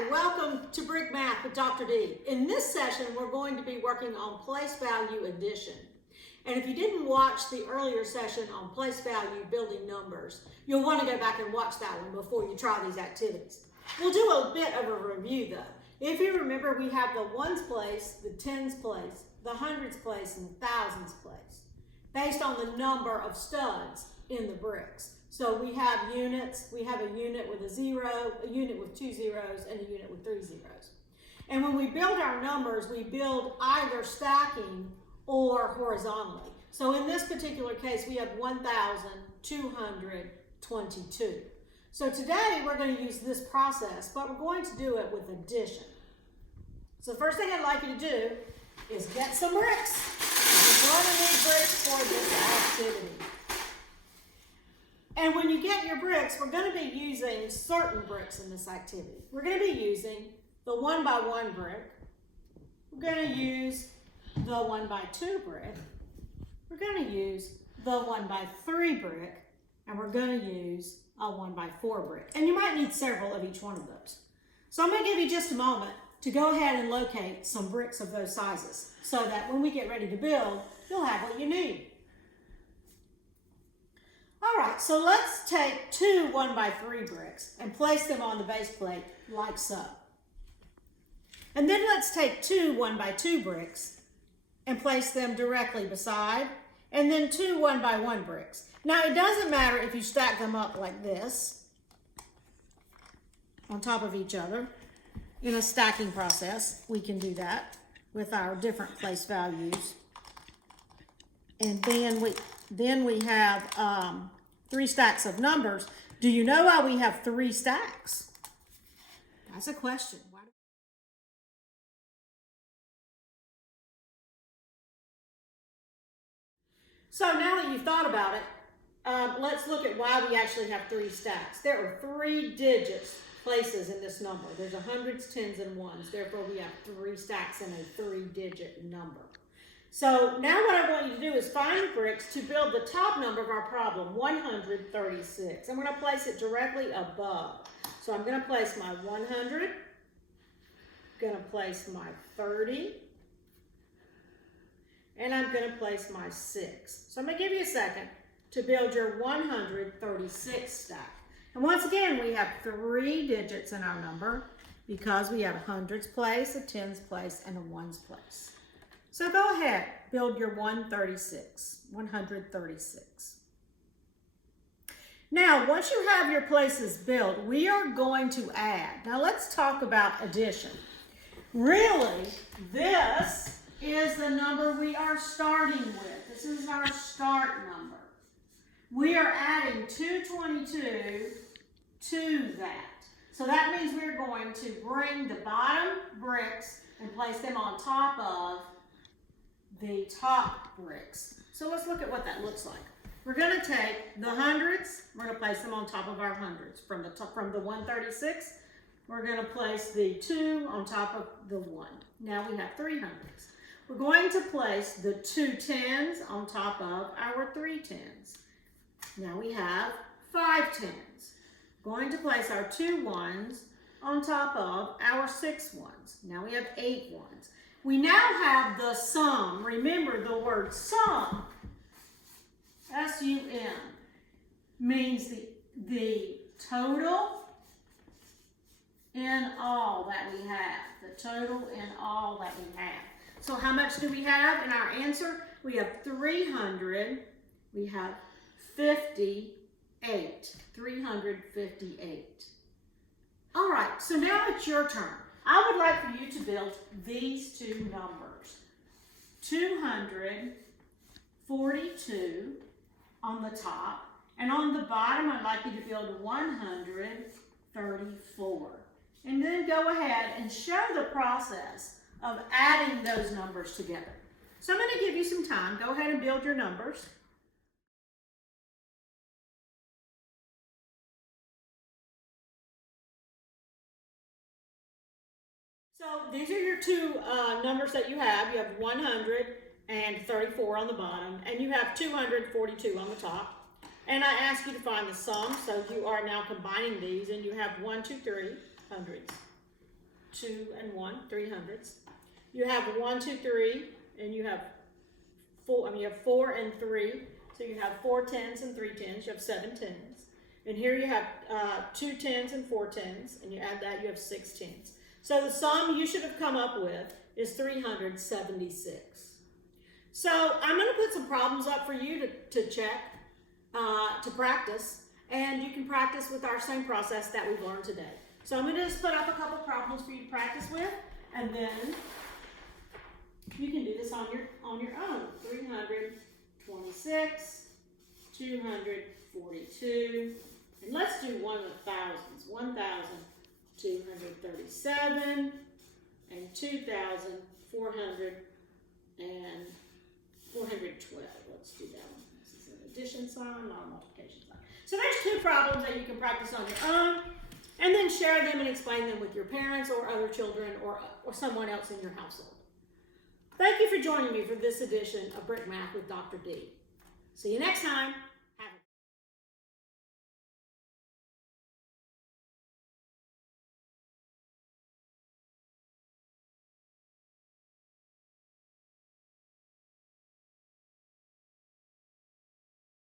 Hi, welcome to Brick Math with Dr. D. In this session, we're going to be working on place value addition. And if you didn't watch the earlier session on place value building numbers, you'll want to go back and watch that one before you try these activities. We'll do a bit of a review though. If you remember, we have the ones place, the tens place, the hundreds place, and the thousands place, based on the number of studs in the bricks. So we have units, we have a unit with a 0, a unit with 2 zeros, and a unit with 3 zeros. And when we build our numbers, we build either stacking or horizontally. So in this particular case, we have 1,222. So today we're going to use this process, but we're going to do it with addition. So the first thing I'd like you to do is get some bricks. You're going to need bricks for this activity. And when you get your bricks, we're going to be using certain bricks in this activity. We're going to be using the 1x1 brick. We're going to use the 1x2 brick. We're going to use the 1x3 brick. And we're going to use a 1x4 brick. And you might need several of each one of those. So I'm going to give you just a moment to go ahead and locate some bricks of those sizes so that when we get ready to build, you'll have what you need. All right, so let's take two 1x3 bricks and place them on the base plate like so. And then let's take two 1x2 bricks and place them directly beside, and then two 1x1 bricks. Now it doesn't matter if you stack them up like this on top of each other. In a stacking process, we can do that with our different place values. And then we have 3 stacks of numbers. Do you know why we have 3 stacks? That's a question. So now that you've thought about it, let's look at why we actually have 3 stacks. There are 3 digits places in this number. There's hundreds, tens, and ones. Therefore, we have 3 stacks in a 3-digit number. So now what I want you to do is find the bricks to build the top number of our problem, 136. I'm going to place it directly above. So I'm going to place my 100, going to place my 30, and I'm going to place my 6. So I'm going to give you a second to build your 136 stack. And once again, we have 3 digits in our number because we have a hundreds place, a tens place, and a ones place. So go ahead, build your 136. Now, once you have your places built, we are going to add. Now let's talk about addition. Really, this is the number we are starting with. This is our start number. We are adding 222 to that. So that means we're going to bring the bottom bricks and place them on top of the top bricks. So let's look at what that looks like. We're going to take the hundreds, we're going to place them on top of our hundreds. From the 136, we're going to place the 2 on top of the 1. Now we have 3 hundreds. We're going to place the 2 tens on top of our 3 tens. Now we have 5 tens. Going to place our 2 ones on top of our 6 ones. Now we have 8 ones. We now have the sum. Remember the word sum, S-U-M, means the total in all that we have. The total in all that we have. So how much do we have in our answer? We have 300. We have 58. 358. All right, so now it's your turn. I would like for you to build these 2 numbers. 242 on the top, and on the bottom I'd like you to build 134. And then go ahead and show the process of adding those numbers together. So I'm going to give you some time. Go ahead and build your numbers. So these are your 2 numbers that you have. You have 134 on the bottom, and you have 242 on the top. And I ask you to find the sum, so you are now combining these, and you have 1, 2, 3 hundreds. 2 and 1, 300ths. You have 1, 2, 3, and you have 4, you have 4 and 3. So you have 4 10s and 3 10s, you have 7 10s. And here you have 2 10s and 4 10s, and you add that, you have 6 10s. So the sum you should have come up with is 376. So I'm going to put some problems up for you to check, to practice, and you can practice with our same process that we've learned today. So I'm going to just put up a couple problems for you to practice with, and then you can do this on your own. 326, 242, and let's do one with thousands. 1,237 and 2,412. Let's do that one. This is an addition sign, not a multiplication sign. So there's 2 problems that you can practice on your own, and then share them and explain them with your parents or other children or someone else in your household. Thank you for joining me for this edition of Brick Math with Dr. D. See you next time.